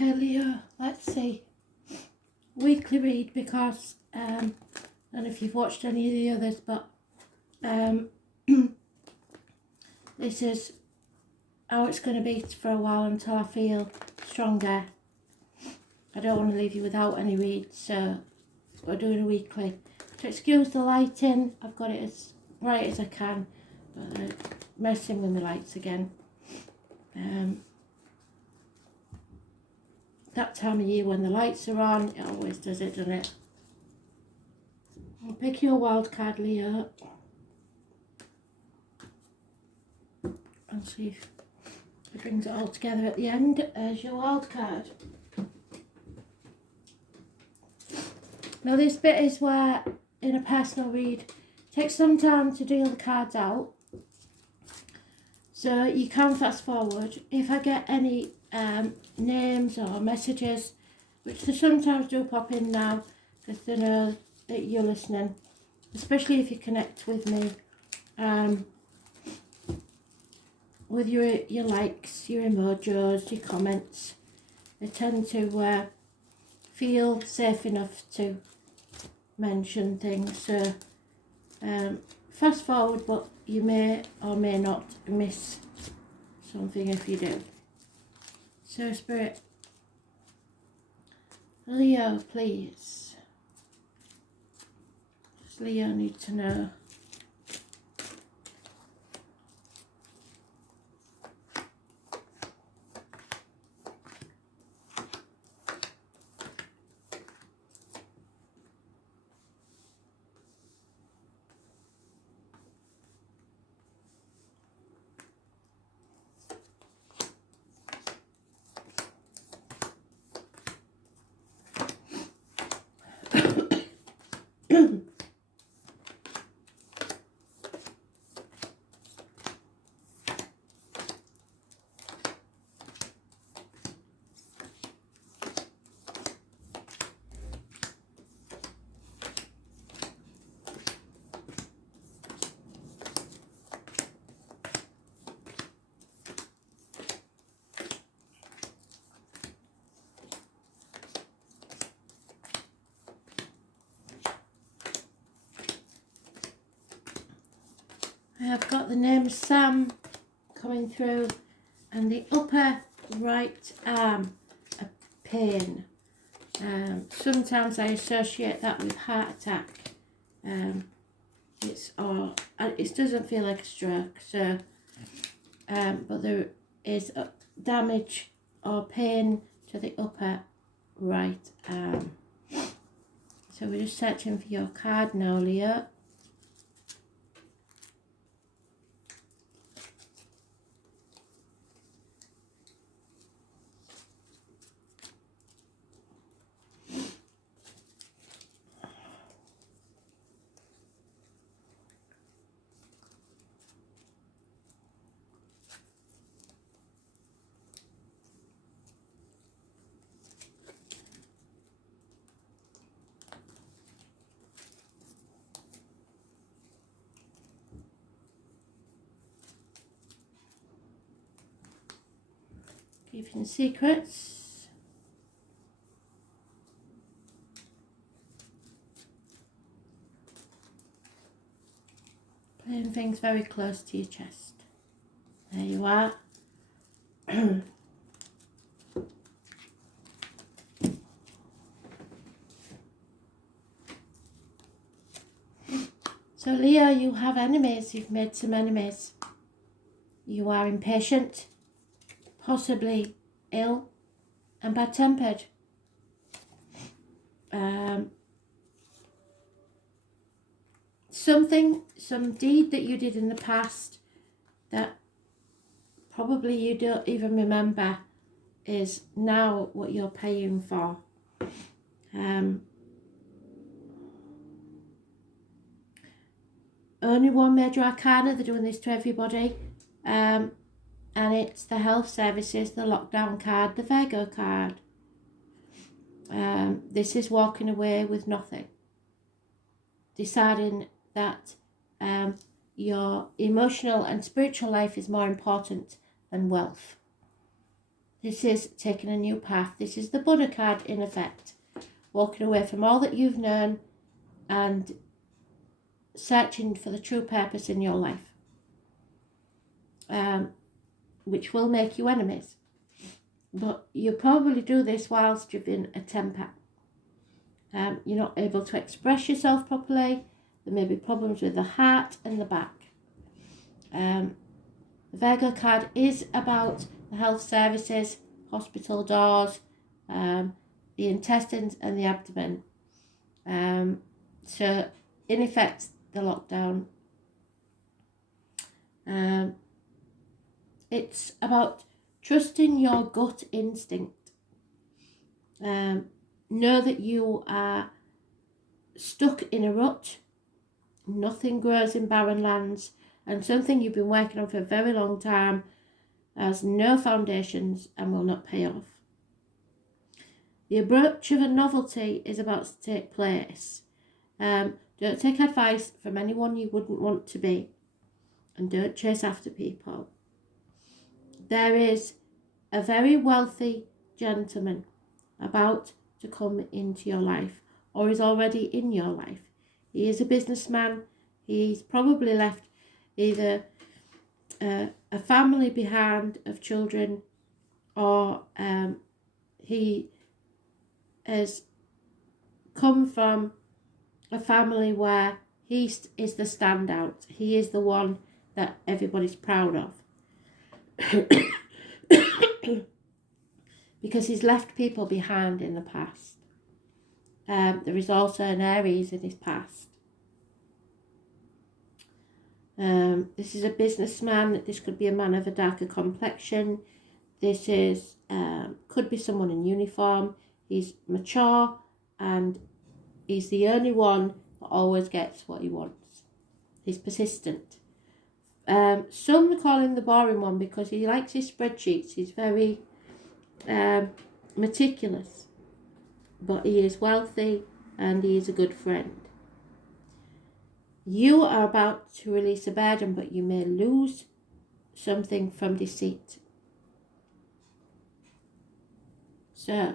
Okay, Leo, let's see. Weekly read because, I don't know if you've watched any of the others, but this is how it's going to be for a while until I feel stronger. I don't want to leave you without any reads, so we're doing a weekly. To excuse the lighting, I've got it as bright as I can, but I'm messing with the lights again. That time of year when the lights are on, it always does it, doesn't it? I'll pick your wild card, Leo, and see if it brings it all together at the end as your wild card. Now this bit is where, in a personal read, it takes some time to deal the cards out, so you can fast forward. If I get any names or messages, which they sometimes do pop in now, because they know that you're listening, especially if you connect with me, with your likes, your emojis, your comments. They tend to feel safe enough to mention things, so fast forward, but you may or may not miss something if you do. So Spirit, Leo, please. Does Leo need to know? I've got the name Sam coming through, and the upper right arm, a pain. Sometimes I associate that with heart attack. It doesn't feel like a stroke, so but there is damage or pain to the upper right arm. So we're just searching for your card now, Leo. Keeping secrets. Playing things very close to your chest. There you are. So Leo, you have enemies. You've made some enemies. You are impatient, possibly ill and bad-tempered. Some deed that you did in the past that probably you don't even remember is now what you're paying for. Only one major arcana, they're doing this to everybody. And it's the health services, the lockdown card, the Virgo card. This is walking away with nothing. Deciding that your emotional and spiritual life is more important than wealth. This is taking a new path. This is the Buddha card in effect. Walking away from all that you've known and searching for the true purpose in your life, which will make you enemies. But you probably do this whilst you're in a temper. You're not able to express yourself properly. There may be problems with the heart and the back. The Virgo card is about the health services, hospital doors, the intestines and the abdomen. So in effect, the lockdown. It's about trusting your gut instinct. Know that you are stuck in a rut. Nothing grows in barren lands, and something you've been working on for a very long time has no foundations and will not pay off. The approach of a novelty is about to take place. Don't take advice from anyone you wouldn't want to be, and don't chase after people. There is a very wealthy gentleman about to come into your life, or is already in your life. He is a businessman. He's probably left either a family behind of children, or he has come from a family where he is the standout. He is the one that everybody's proud of. Because he's left people behind in the past. There is also an Aries in his past. This is a businessman. This could be a man of a darker complexion. This is could be someone in uniform. He's mature and he's the only one that always gets what he wants. He's persistent. Some call him the boring one because he likes his spreadsheets. He's very meticulous, but he is wealthy and he is a good friend. You are about to release a burden, but you may lose something from deceit. So,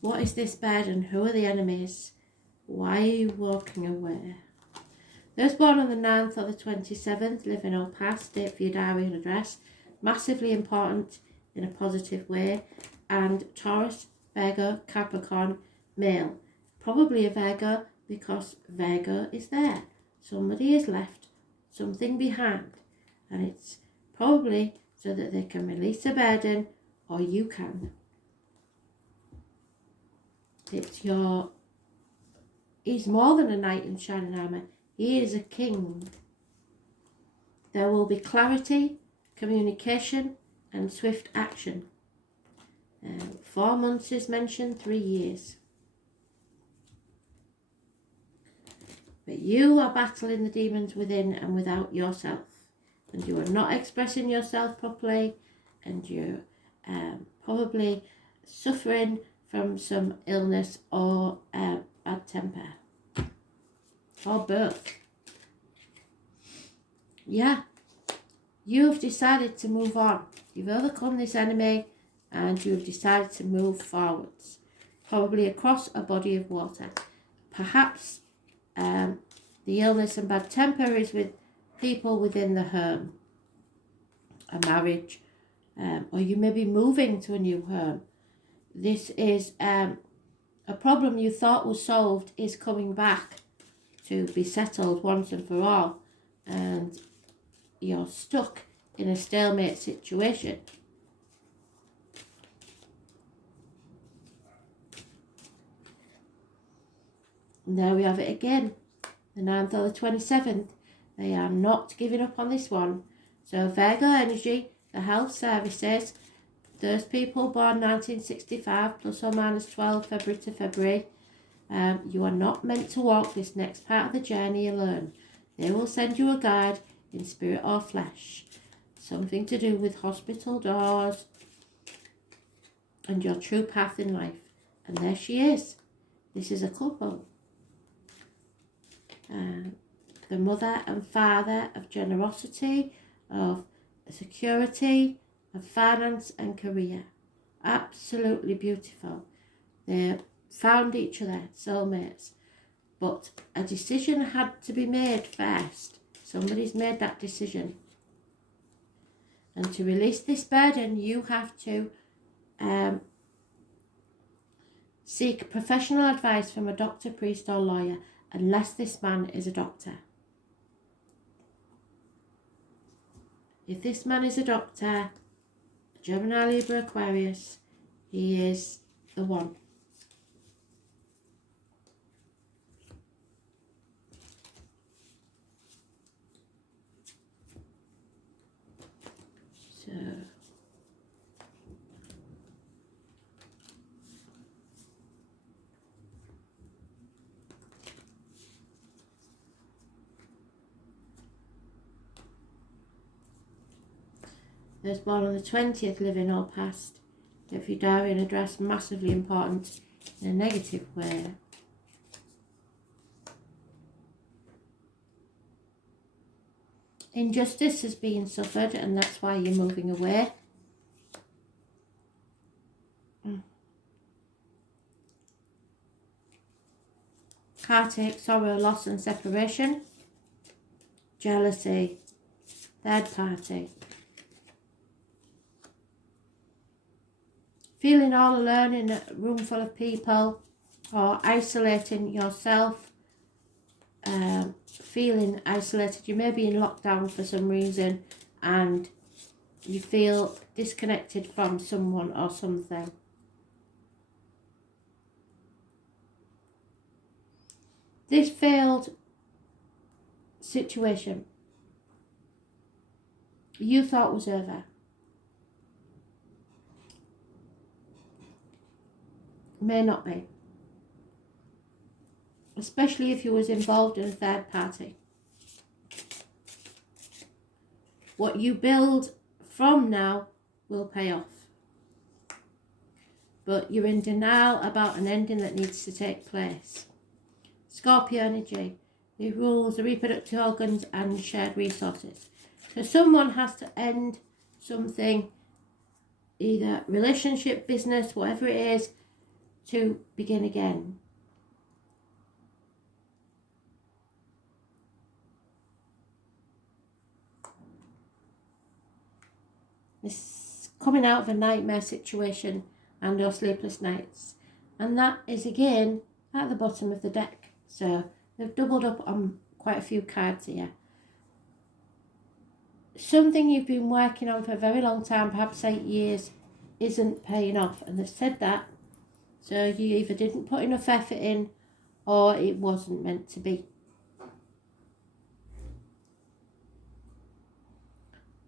what is this burden? Who are the enemies? Why are you walking away? Those born on the 9th or the 27th, live in or past, date for your diary and address. Massively important in a positive way. And Taurus, Virgo, Capricorn, male. Probably a Virgo because Virgo is there. Somebody has left something behind. And it's probably so that they can release a burden, or you can. He's more than a knight in shining armour. He is a king. There will be clarity, communication and swift action. 4 months is mentioned, 3 years. But you are battling the demons within and without yourself. And you are not expressing yourself properly, and you're probably suffering from some illness or bad temper. Or both. Yeah. You've decided to move on. You've overcome this enemy and you've decided to move forwards. Probably across a body of water. Perhaps the illness and bad temper is with people within the home. A marriage. Or you may be moving to a new home. This is a problem you thought was solved is coming back to be settled once and for all, and you're stuck in a stalemate situation. And there we have it again, the 9th or the 27th. They are not giving up on this one. So Virgo energy, the health services, those people born 1965 plus or minus 12 February to February, you are not meant to walk this next part of the journey alone. They will send you a guide in spirit or flesh. Something to do with hospital doors and your true path in life. And there she is. This is a couple. The mother and father of generosity, of security of finance and career. Absolutely beautiful. They found each other, soulmates. But a decision had to be made first. Somebody's made that decision. And to release this burden, you have to seek professional advice from a doctor, priest or lawyer, unless this man is a doctor. If this man is a doctor, Gemini, Libra, Aquarius, he is the one. So those born on the 20th, living or past. If your diary and address, massively important in a negative way. Injustice is being suffered, and that's why you're moving away. Heartache, sorrow, loss and separation. Jealousy. Third party. Feeling all alone in a room full of people, or isolating yourself. Feeling isolated. You may be in lockdown for some reason and you feel disconnected from someone or something. This failed situation you thought was over. May not be. Especially if you was involved in a third party. What you build from now will pay off. But you're in denial about an ending that needs to take place. Scorpio energy. It rules the reproductive organs and shared resources. So someone has to end something, either relationship, business, whatever it is, to begin again. It's coming out of a nightmare situation and or sleepless nights. And that is again at the bottom of the deck. So they've doubled up on quite a few cards here. Something you've been working on for a very long time, perhaps 8 years, isn't paying off. And they've said that. So you either didn't put enough effort in or it wasn't meant to be.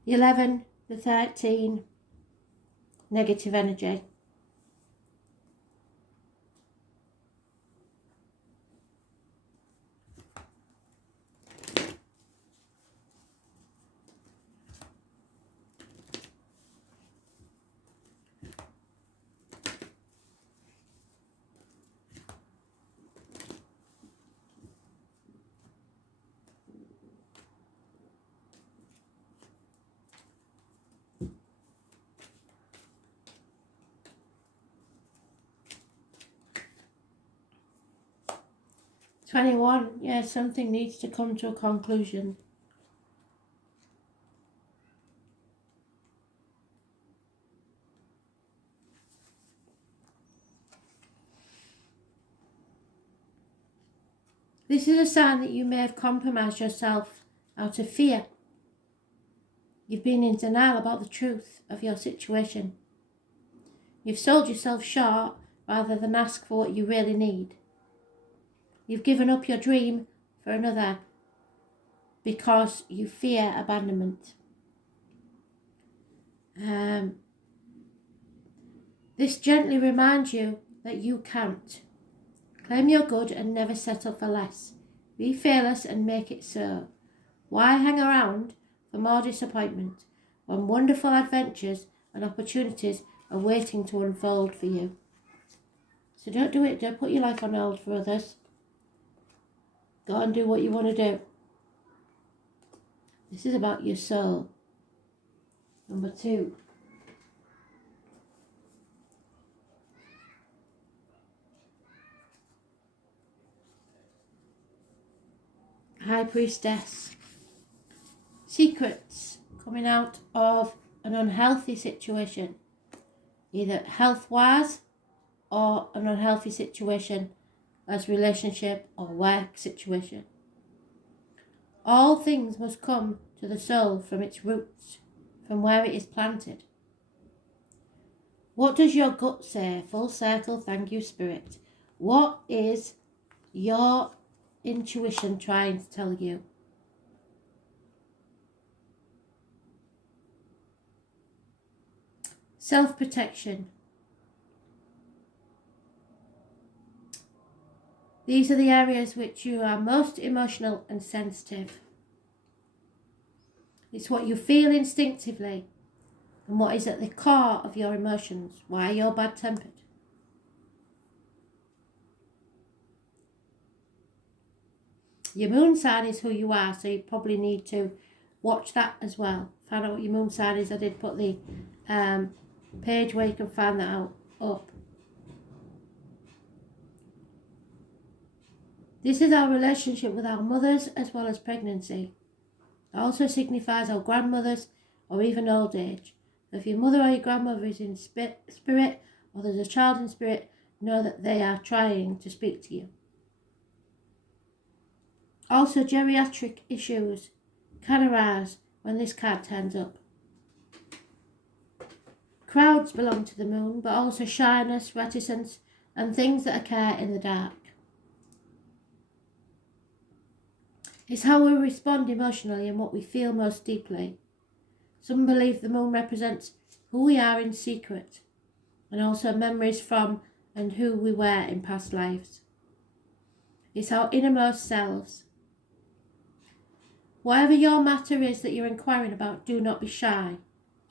The 11, the 13, negative energy. Yeah, something needs to come to a conclusion. This is a sign that you may have compromised yourself out of fear. You've been in denial about the truth of your situation. You've sold yourself short rather than ask for what you really need. You've given up your dream for another because you fear abandonment. This gently reminds you that you can't. Claim your good and never settle for less. Be fearless and make it so. Why hang around for more disappointment when wonderful adventures and opportunities are waiting to unfold for you? So don't do it. Don't put your life on hold for others. Go and do what you want to do. This is about your soul. Number 2. High Priestess. Secrets coming out of an unhealthy situation, either health-wise or an unhealthy situation as relationship or work situation. All things must come to the soul from its roots, from where it is planted. What does your gut say? Full circle, thank you, Spirit. What is your intuition trying to tell you? Self-protection. These are the areas which you are most emotional and sensitive. It's what you feel instinctively and what is at the core of your emotions. Why you're bad-tempered. Your moon sign is who you are, so you probably need to watch that as well. Find out what your moon sign is. I did put the page where you can find that out up. This is our relationship with our mothers as well as pregnancy. It also signifies our grandmothers or even old age. If your mother or your grandmother is in spirit or there's a child in spirit, know that they are trying to speak to you. Also, geriatric issues can arise when this card turns up. Crowds belong to the moon, but also shyness, reticence, and things that occur in the dark. It's how we respond emotionally and what we feel most deeply. Some believe the moon represents who we are in secret, and also memories from and who we were in past lives. It's our innermost selves. Whatever your matter is that you're inquiring about, do not be shy.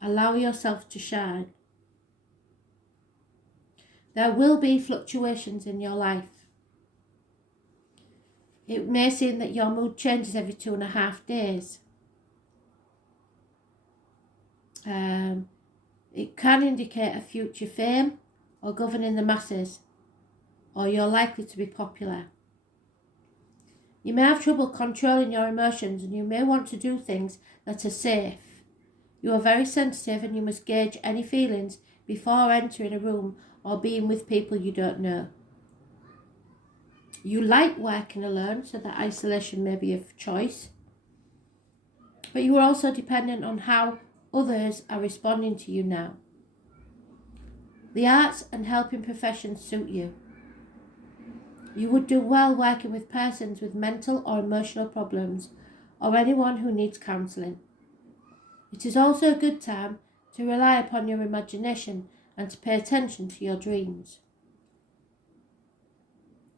Allow yourself to shine. There will be fluctuations in your life. It may seem that your mood changes every 2.5 days. It can indicate a future fame or governing the masses, or you're likely to be popular. You may have trouble controlling your emotions and you may want to do things that are safe. You are very sensitive and you must gauge any feelings before entering a room or being with people you don't know. You like working alone, so that isolation may be of choice. But you are also dependent on how others are responding to you now. The arts and helping professions suit you. You would do well working with persons with mental or emotional problems or anyone who needs counselling. It is also a good time to rely upon your imagination and to pay attention to your dreams.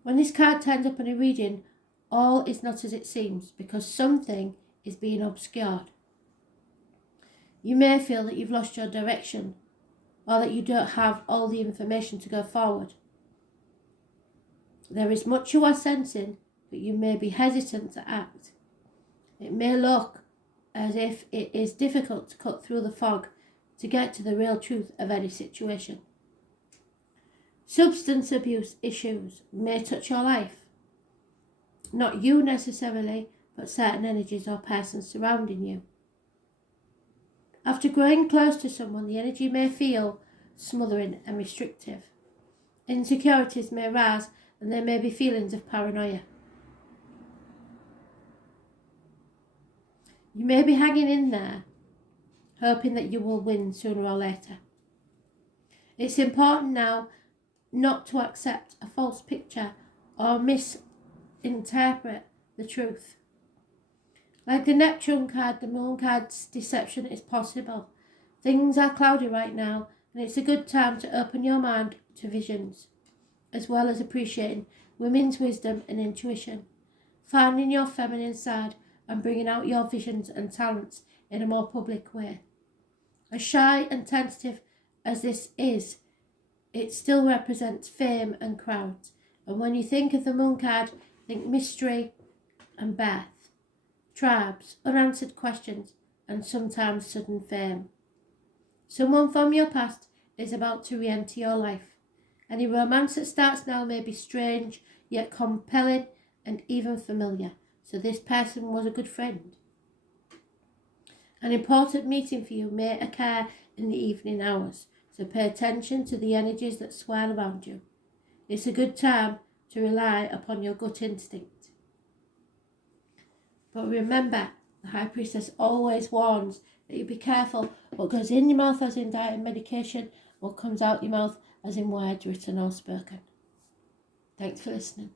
When this card turns up in a reading, all is not as it seems because something is being obscured. You may feel that you've lost your direction or that you don't have all the information to go forward. There is much you are sensing, but you may be hesitant to act. It may look as if it is difficult to cut through the fog to get to the real truth of any situation. Substance abuse issues may touch your life. Not you necessarily, but certain energies or persons surrounding you. After growing close to someone, the energy may feel smothering and restrictive. Insecurities may rise and there may be feelings of paranoia. You may be hanging in there, hoping that you will win sooner or later. It's important now not to accept a false picture or misinterpret the truth. Like the Neptune card, the Moon card's deception is possible. Things are cloudy right now, and it's a good time to open your mind to visions, as well as appreciating women's wisdom and intuition, finding your feminine side and bringing out your visions and talents in a more public way. As shy and tentative as this is, it still represents fame and crowds. And when you think of the Moon card, think mystery and birth, tribes, unanswered questions, and sometimes sudden fame. Someone from your past is about to re-enter your life. Any romance that starts now may be strange, yet compelling and even familiar. So this person was a good friend. An important meeting for you may occur in the evening hours, so pay attention to the energies that swirl around you. It's a good time to rely upon your gut instinct. But remember, the High Priestess always warns that you be careful what goes in your mouth as in diet and medication, what comes out your mouth as in words written or spoken. Thanks for listening.